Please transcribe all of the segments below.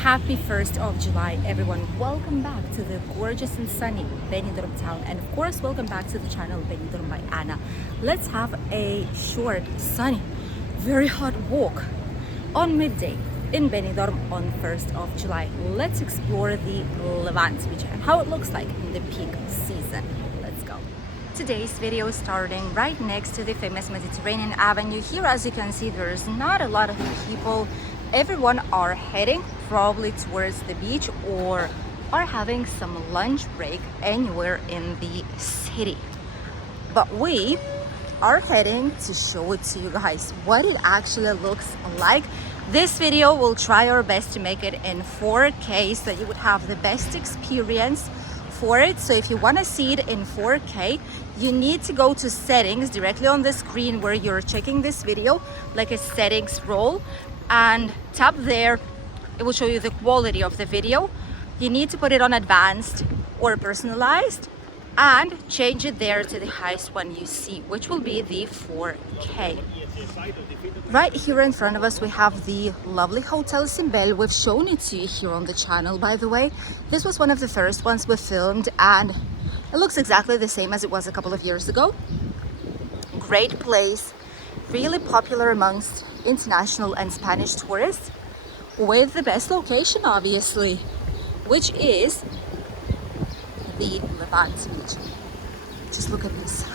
Happy 1st of July, everyone. Welcome back to the gorgeous and sunny Benidorm town. And of course, welcome back to the channel Benidorm by Anna. Let's have a short, sunny, very hot walk on midday in Benidorm on 1st of July. Let's explore the Levante Beach and how it looks like in the peak season. Let's go. Today's video is starting right next to the famous Mediterranean Avenue. Here, as you can see, there's not a lot of people. Everyone are heading probably towards the beach or are having some lunch break anywhere in the city. But we are heading to show it to you guys what it actually looks like. This video will try our best to make it in 4K so that you would have the best experience for it. So if you want to see it in 4K, you need to go to settings directly on the screen where you're checking this video, like a settings roll, and tap there. It will show you the quality of the video. You need to put it on advanced or personalized and change it there to the highest one you see, which will be the 4K. Right here in front of us we have the lovely Hotel Simbel. We've shown it to you here on the channel, by the way. This was one of the first ones we filmed and it looks exactly the same as it was a couple of years ago. Great place, really popular amongst international and Spanish tourists, with the best location obviously, which is the Levante Beach. Just look at this.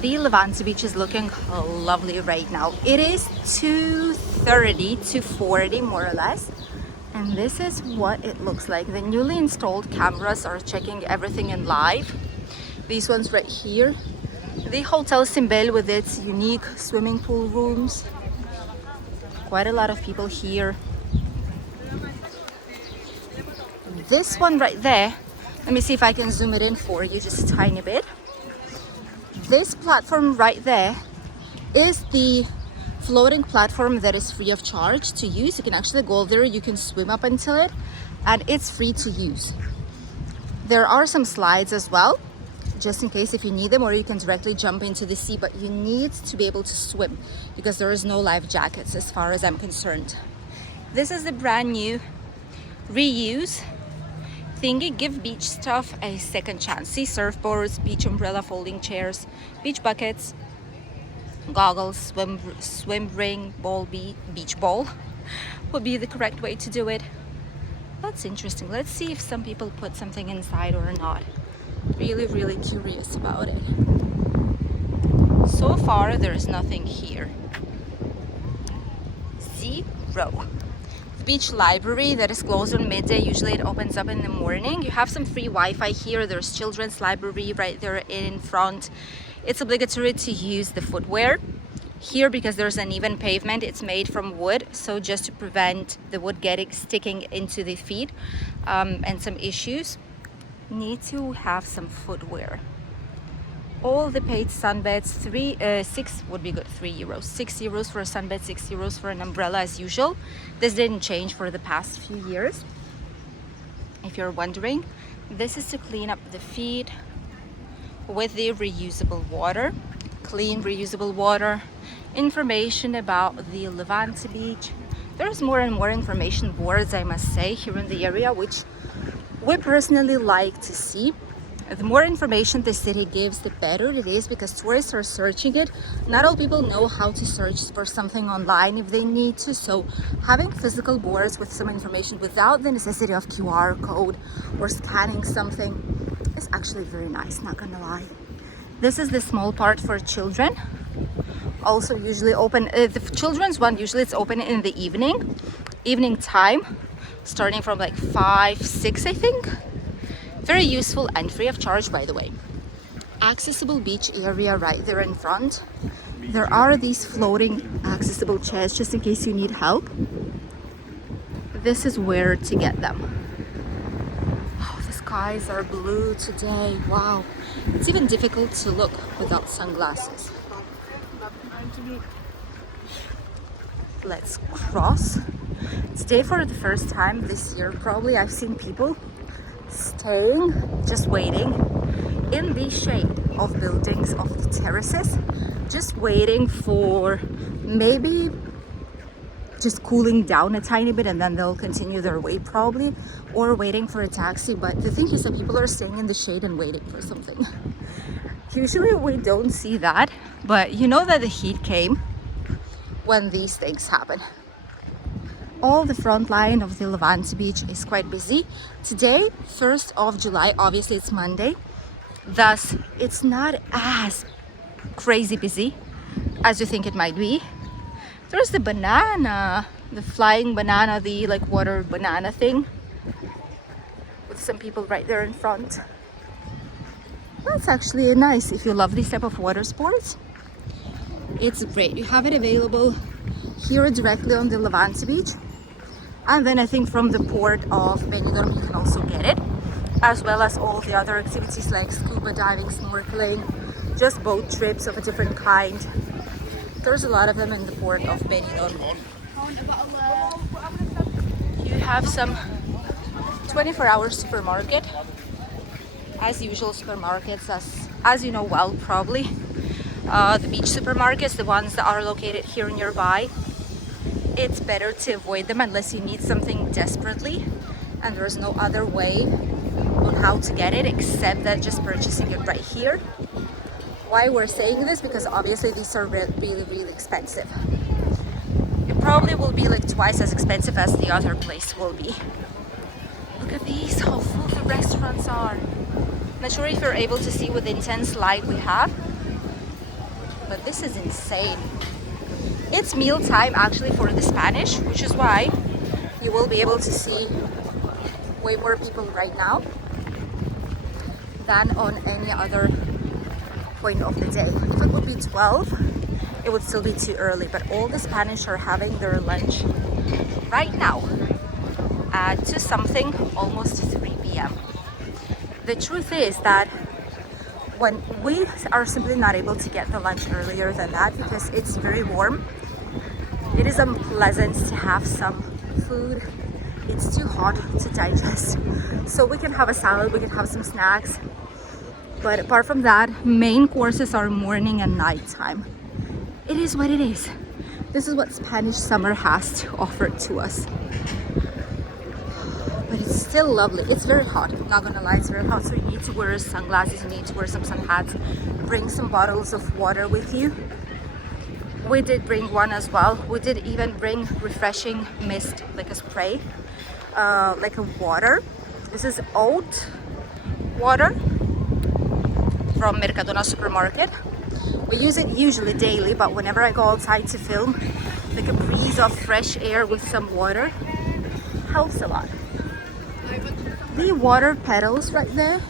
The Levante Beach is looking lovely right now. It is 2:30 to 40 more or less, and this is what it looks like. The newly installed cameras are checking everything in live. These ones right here, the Hotel Simbel with its unique swimming pool rooms. Quite a lot of people here. This one right there, let me see if I can zoom it in for you just a tiny bit. This platform right there is the floating platform that is free of charge to use. You can actually go there, you can swim up until it, and it's free to use. There are some slides as well, just in case if you need them, or you can directly jump into the sea, but you need to be able to swim because there is no life jackets as far as I'm concerned. This is the brand new reuse thingy. Give beach stuff a second chance. See surfboards, beach umbrella, folding chairs, beach buckets, goggles, swim ring, beach ball would be the correct way to do it. That's interesting. Let's see if some people put something inside or not. Really curious about it. So far there's nothing here. Zero. Beach library that is closed on midday. Usually it opens up in the morning. You have some free Wi-Fi here. There's children's library right there in front. It's obligatory to use the footwear here because there's uneven pavement. It's made from wood, so just to prevent the wood sticking into the feet and some issues, need to have some footwear. All the paid sunbeds, 6 would be good. €3, €6 for a sunbed, €6 for an umbrella as usual. This didn't change for the past few years, if you're wondering. This is to clean up the feet with the reusable water, clean reusable water. Information about the Levante Beach. There's more and more information boards, I must say, here in the area, which we personally like to see. The more information the city gives, the better it is, because tourists are searching it. Not all people know how to search for something online if they need to, so having physical boards with some information without the necessity of QR code or scanning something is actually very nice, not gonna lie. This is the small part for children. Also usually open, the children's one, usually it's open in the evening time, starting from like 5, 6 I think. Very useful and free of charge, by the way. Accessible beach area right there in front. There are these floating accessible chairs just in case you need help. This is where to get them. Oh, the skies are blue today. Wow. It's even difficult to look without sunglasses. Let's cross. Today, for the first time this year, probably I've seen people staying, just waiting in the shade of buildings, of the terraces, just waiting for maybe just cooling down a tiny bit, and then they'll continue their way probably, or waiting for a taxi. But the thing is that people are staying in the shade and waiting for something. Usually we don't see that, but you know that the heat came when these things happen. All the front line of the Levante Beach is quite busy. Today, 1st of July, obviously it's Monday, thus it's not as crazy busy as you think it might be. There's the banana, the flying banana, the like water banana thing, with some people right there in front. That's actually nice if you love this type of water sports. It's great. You have it available here directly on the Levante Beach, and then I think from the port of Benidorm you can also get it, as well as all the other activities like scuba diving, snorkeling, just boat trips of a different kind. There's a lot of them in the port of Benidorm. You have some 24-hour supermarket, as usual supermarkets, as you know well probably. The beach supermarkets, the ones that are located here nearby, it's better to avoid them unless you need something desperately and there's no other way on how to get it except that just purchasing it right here. Why we're saying this? Because obviously these are really expensive. It probably will be like twice as expensive as the other place will be. Look at these, how full the restaurants are. Not sure if you're able to see with the intense light we have, but this is insane. It's meal time actually for the Spanish, which is why you will be able to see way more people right now than on any other point of the day. If it would be 12, it would still be too early, but all the Spanish are having their lunch right now at 2 something, almost 3 p.m. The truth is that when we are simply not able to get the lunch earlier than that because it's very warm, it is unpleasant to have some food. It's too hot to digest. So we can have a salad, we can have some snacks. But apart from that, main courses are morning and night time. It is what it is. This is what Spanish summer has to offer to us. But it's still lovely. It's very hot, I'm not gonna lie, it's very hot. So you need to wear sunglasses, you need to wear some sun hats, bring some bottles of water with you. We did bring one as well. We did even bring refreshing mist, like a spray, like a water. This is oat water from Mercadona supermarket. We use it usually daily, but whenever I go outside to film, like a breeze of fresh air with some water helps a lot. The water pedals right there,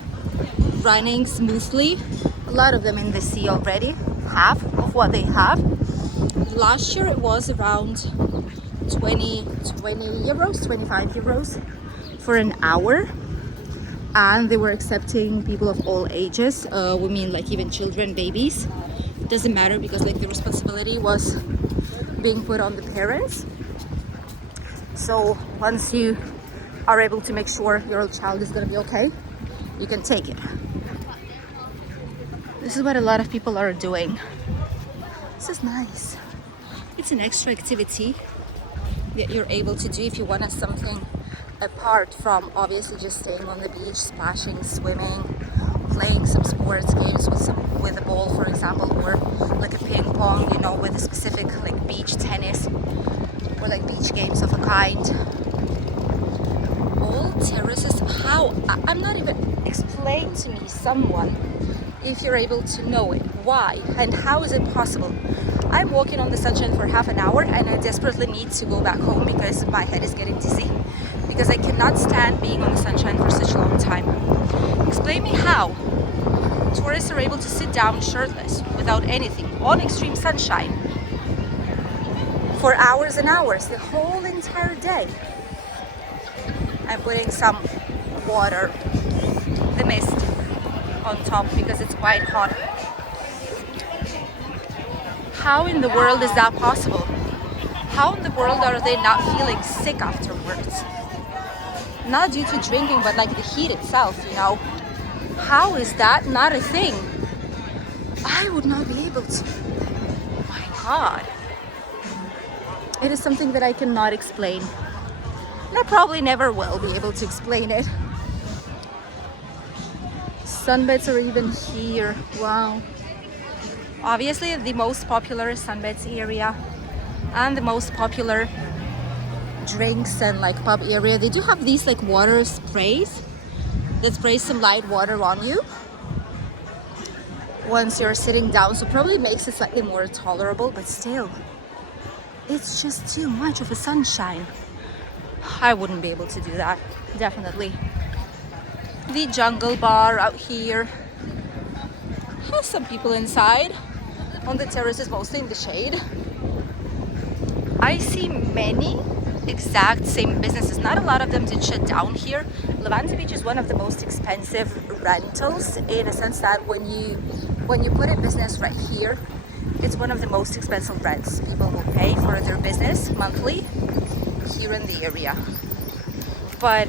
running smoothly. A lot of them in the sea already, half of what they have. Last year it was around 20 euros, 25 euros for an hour, and they were accepting people of all ages. We mean like even children, babies. It doesn't matter because like the responsibility was being put on the parents. So once you are able to make sure your child is going to be okay, you can take it. This is what a lot of people are doing. This is nice. It's an extra activity that you're able to do if you want something apart from obviously just staying on the beach, splashing, swimming, playing some sports games with a ball, for example, or like a ping pong, you know, with a specific like beach tennis or like beach games of a kind. All terraces, how, I'm not even, explain to me someone if you're able to know it, why and how is it possible? I'm walking on the sunshine for half an hour and I desperately need to go back home because my head is getting dizzy, because I cannot stand being on the sunshine for such a long time. Explain me how tourists are able to sit down shirtless without anything on extreme sunshine for hours and hours, the whole entire day. I'm putting some water, the mist, on top because it's quite hot. How in the world is that possible? How in the world are they not feeling sick afterwards? Not due to drinking, but like the heat itself, you know. How is that not a thing? I would not be able to. Oh my God. It is something that I cannot explain. And I probably never will be able to explain it. Sunbeds are even here. Wow. Obviously the most popular sunbeds area and the most popular drinks and like pub area, they do have these like water sprays that sprays some light water on you once you're sitting down, so probably makes it slightly more tolerable, but still it's just too much of a sunshine. I wouldn't be able to do that, definitely. The jungle bar out here has some people inside. On the terraces, mostly in the shade. I see many exact same businesses. Not a lot of them did shut down here. Levante Beach is one of the most expensive rentals, in a sense that when you put a business right here, it's one of the most expensive rents people will pay for their business monthly here in the area. But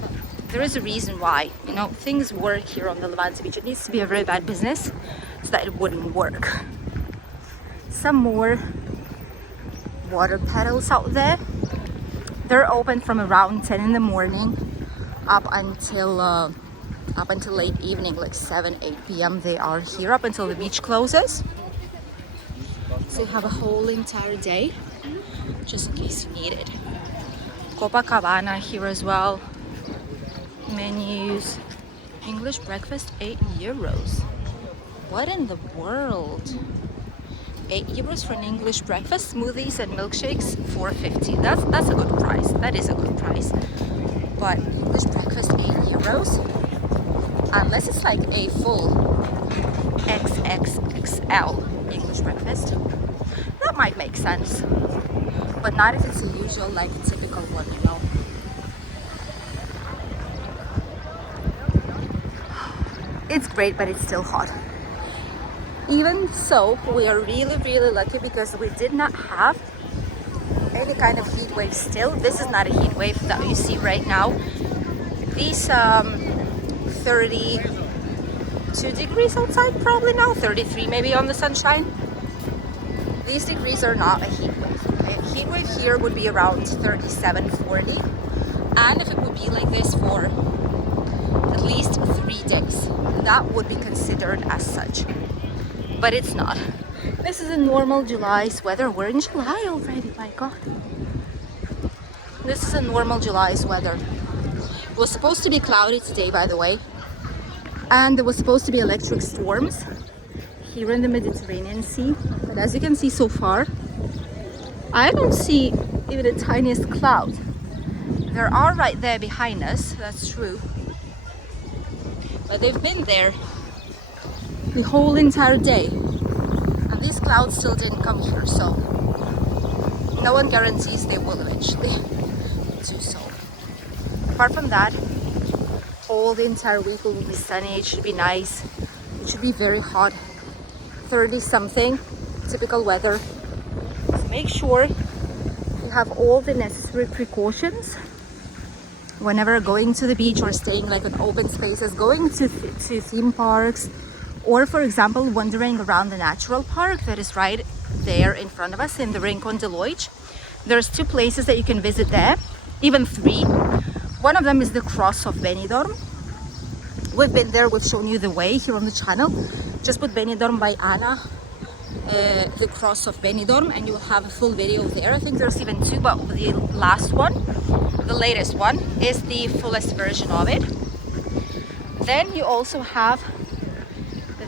there is a reason why, you know, things work here on the Levante Beach. It needs to be a very bad business so that it wouldn't work. Some more water pedals out there. They're open from around 10 in the morning up until late evening, like 7-8 p.m. they are here, up until the beach closes. So you have a whole entire day just in case you need it. Copacabana here as well. Menus. English breakfast, €8. What in the world? €8 for an English breakfast, smoothies and milkshakes, $4.50. That's a good price. That is a good price. But English breakfast, €8, unless it's like a full XXXL English breakfast, that might make sense. But not if it's a usual, like typical one, you know. It's great, but it's still hot. Even so, we are really lucky because we did not have any kind of heat wave still. This is not a heat wave that you see right now. These 32 degrees outside probably now, 33 maybe on the sunshine. These degrees are not a heat wave. A heat wave here would be around 37, 40. And if it would be like this for at least 3 days, that would be considered as such. But it's not. This is a normal July's weather. We're in July already, my god. This is a normal July's weather. It was supposed to be cloudy today, by the way. And there was supposed to be electric storms here in the Mediterranean Sea. But as you can see so far, I don't see even the tiniest cloud. There are right there behind us, that's true. But they've been there the whole entire day, and these clouds still didn't come here, so no one guarantees they will eventually do so. Apart from that, all the entire week will be sunny. It should be nice. It should be very hot, 30 something, typical weather. So make sure you have all the necessary precautions whenever going to the beach or staying like in open spaces, going to theme parks, or for example wandering around the natural park that is right there in front of us in the Rincon de Loix. There's 2 places that you can visit there, even 3. One of them is the Cross of Benidorm. We've been there, we've shown you the way here on the channel. Just put Benidorm by Anna, the Cross of Benidorm, and you will have a full video there. I think there's even 2, but the last one, the latest one, is the fullest version of it. Then you also have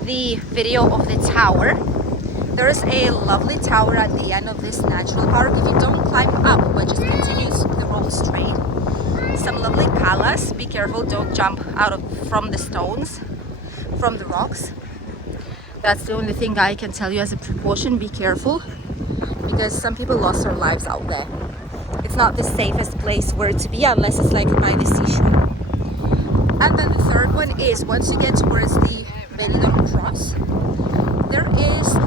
the video of the tower. There is a lovely tower at the end of this natural park. If you don't climb up but just continue the road straight, some lovely palace. Be careful, don't jump from the stones, from the rocks. That's the only thing I can tell you as a precaution. Be careful, because some people lost their lives out there. It's not the safest place where to be unless it's like by the seashore. And then the third one is, once you get towards the Benidorm Cross, there is a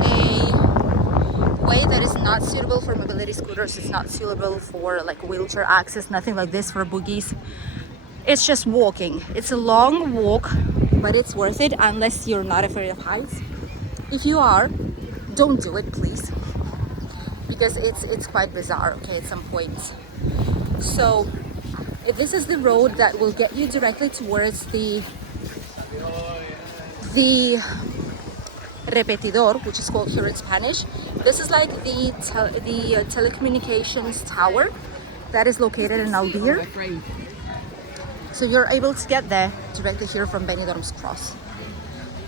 way that is not suitable for mobility scooters. It's not suitable for like wheelchair access, nothing like this for boogies. It's just walking. It's a long walk, but it's worth it unless you're not afraid of heights. If you are, don't do it, please, because it's quite bizarre, okay, at some points. So this is the road that will get you directly towards the repetidor, which is called here in Spanish. This is like the telecommunications tower that is located in Albier. So you're able to get there directly here from Benidorm's Cross.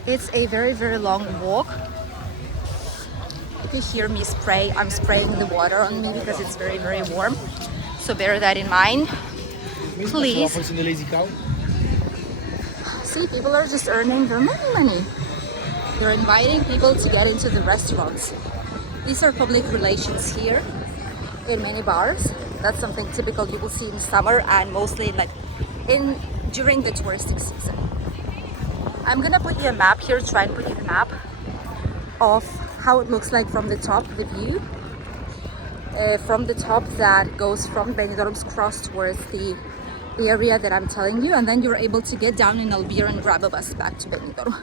It's a very, very long walk. If you hear me spray, I'm spraying the water on me because it's very, very warm. So bear that in mind, please. See, people are just earning their money. They're inviting people to get into the restaurants. These are public relations here in many bars. That's something typical you will see in summer and mostly like during the touristic season. I'm gonna put you a map here, try and put you the map of how it looks like from the top, the view. From the top that goes from Benidorm's Cross towards the area that I'm telling you, and then you're able to get down in Albier and grab a bus back to Benidorm.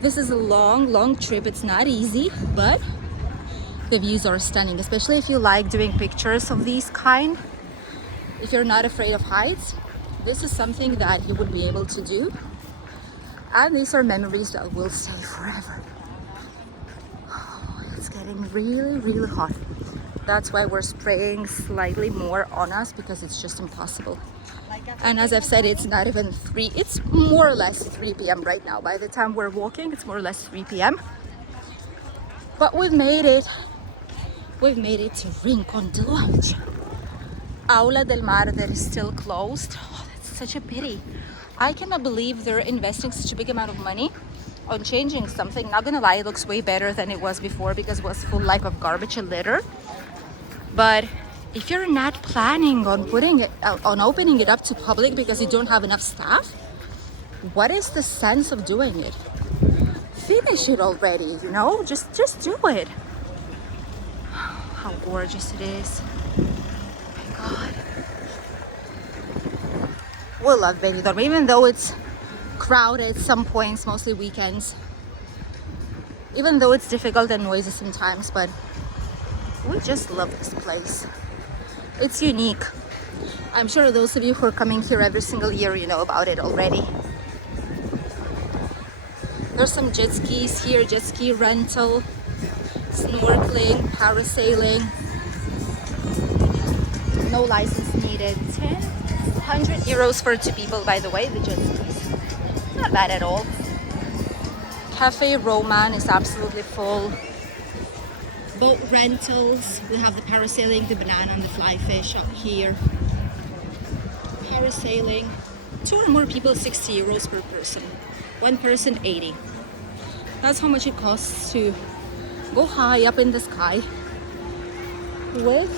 This is a long trip. It's not easy, but the views are stunning, especially if you like doing pictures of these kind. If you're not afraid of heights, this is something that you would be able to do. And these are memories that will stay forever. Oh, it's getting really, really hot. That's why we're spraying slightly more on us, because it's just impossible. And as I've said, it's not even 3, it's more or less 3 p.m. right now. By the time we're walking, it's more or less 3 p.m. But we've made it. We've made it to Rincon de Lunch. Aula del Mar that is still closed. Oh, that's such a pity. I cannot believe they're investing such a big amount of money on changing something. Not gonna lie, it looks way better than it was before because it was full like of garbage and litter. But if you're not planning on opening it up to public because you don't have enough staff, what is the sense of doing it? Finish it already, you know? Just do it. How gorgeous it is. Oh my God. We love Benidorm, even though it's crowded at some points, mostly weekends. Even though it's difficult and noisy sometimes, but we just love this place. It's unique. I'm sure those of you who are coming here every single year, you know about it already. There's some jet skis here, jet ski rental, snorkeling, parasailing. No license needed. 100 euros for 2 people, by the way, the jet skis. Not bad at all. Cafe Roman is absolutely full. Boat rentals, we have the parasailing, the banana and the fly fish up here. Parasailing, 2 or more people, 60 euros per person. 1 person, 80. That's how much it costs to go high up in the sky with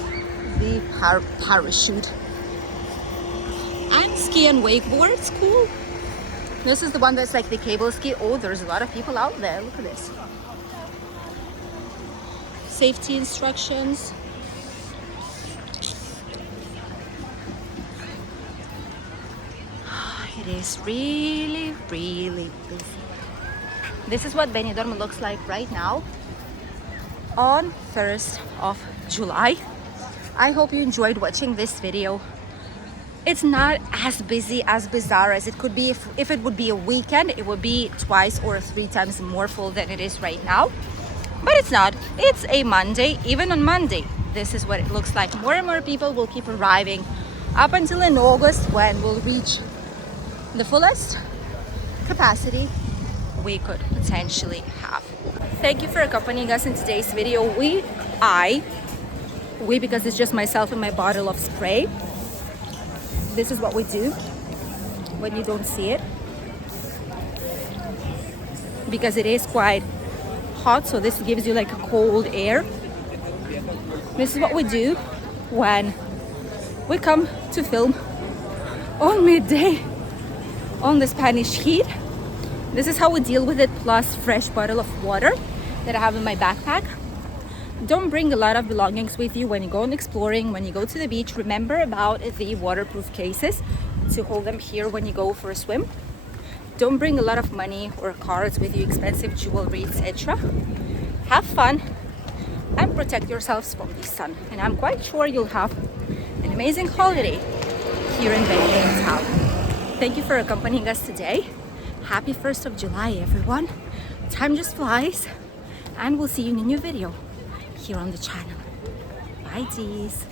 the parachute. And ski and wakeboard, it's cool. This is the one that's like the cable ski. Oh, there's a lot of people out there, look at this. Safety instructions. It is really, really busy. This is what Benidorm looks like right now on 1st of July. I hope you enjoyed watching this video. It's not as busy, as bizarre as it could be. If it would be a weekend, it would be 2 or 3 times more full than it is right now. But it's not. It's a Monday. Even on Monday, this is what it looks like. More and more people will keep arriving up until in August, when we'll reach the fullest capacity we could potentially have. Thank you for accompanying us in today's video. We because it's just myself and my bottle of spray. This is what we do when you don't see it, because it is quite hot, so this gives you like a cold air. This is what we do when we come to film on midday on the Spanish heat. This is how we deal with it, plus fresh bottle of water that I have in my backpack. Don't bring a lot of belongings with you when you go on exploring. When you go to the beach, remember about the waterproof cases to hold them here when you go for a swim. Don't bring a lot of money or cards with you, expensive jewelry, etc. Have fun and protect yourselves from the sun. And I'm quite sure you'll have an amazing holiday here in Benidorm town. Thank you for accompanying us today. Happy 1st of July, everyone. Time just flies, and we'll see you in a new video here on the channel. Bye, teas.